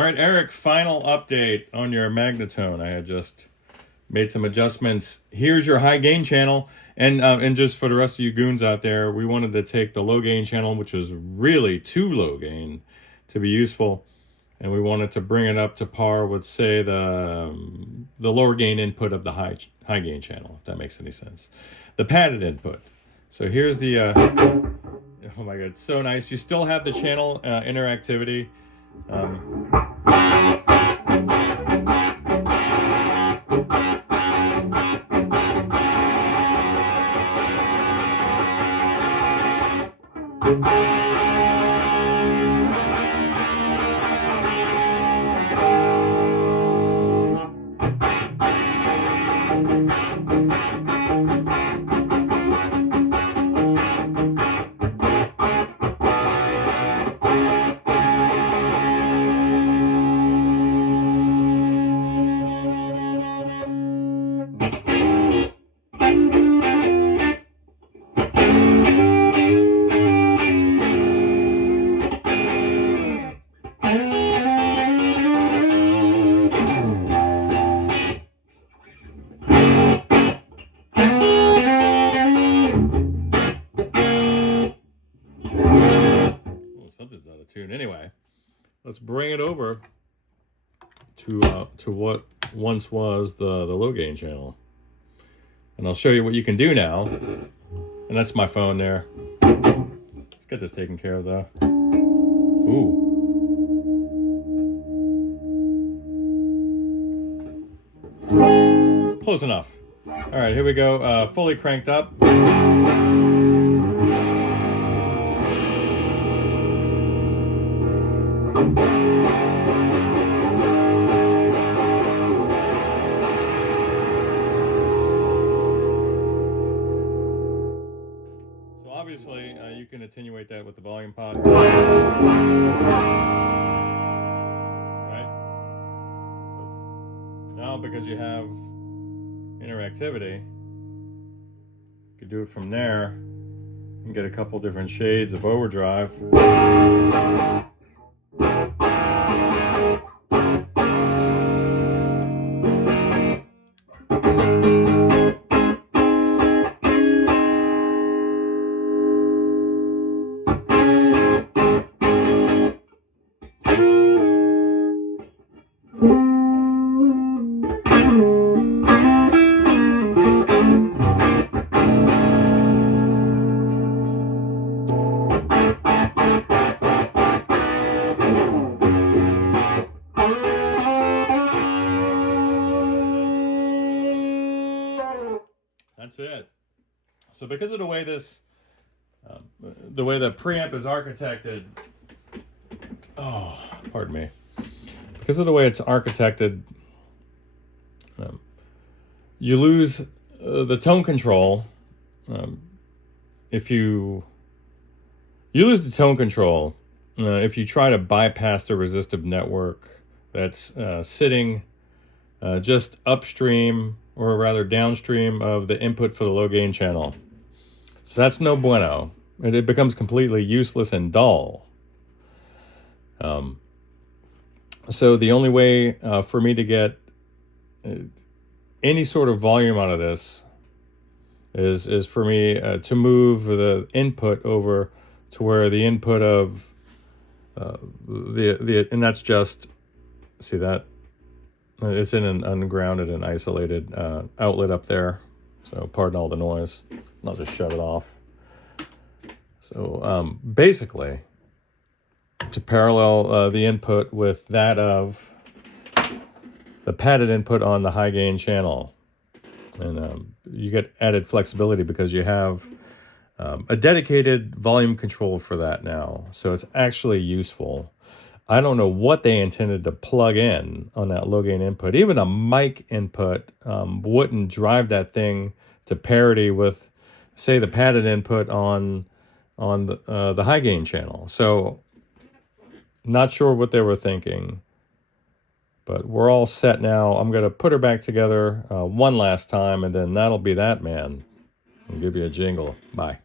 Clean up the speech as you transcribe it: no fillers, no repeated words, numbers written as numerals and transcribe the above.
All right, Eric, final update on your Magnatone. I had just made some adjustments. Here's your high gain channel. And just for the rest of you goons out there, we wanted to take the low gain channel, which was really too low gain to be useful. And we wanted to bring it up to par with, say, the lower gain input of the high gain channel, if that makes any sense. The padded input. So here's the, oh my God, it's so nice. You still have the channel interactivity. Something's out of tune. Anyway, let's bring it over to what once was the low gain channel, and I'll show you what you can do now. And that's my phone there. Let's get this taken care of though. Ooh. Close enough. All right, here we go. Fully cranked up. So obviously, you can attenuate that with the volume pot. Right? Now, because you have interactivity, you can do it from there and get a couple different shades of overdrive. That's it. So because of the way this, the way the preamp is architected, oh, pardon me. Because of the way it's architected, you lose the tone control. If you lose the tone control if you try to bypass the resistive network that's sitting just upstream, or rather downstream, of the input for the low gain channel. So that's no bueno. It becomes completely useless and dull. So the only way for me to get any sort of volume out of this is for me to move the input over to where the input of and that's just, see that? It's in an ungrounded and isolated outlet up there. So pardon all the noise. I'll just shut it off. So basically, to parallel the input with that of the padded input on the high gain channel. And you get added flexibility because you have a dedicated volume control for that now. So it's actually useful. I don't know what they intended to plug in on that low gain input. Even a mic input wouldn't drive that thing to parity with, say, the padded input on the high gain channel. So not sure what they were thinking, but we're all set now. I'm going to put her back together one last time, and then that'll be that, man. I'll give you a jingle. Bye.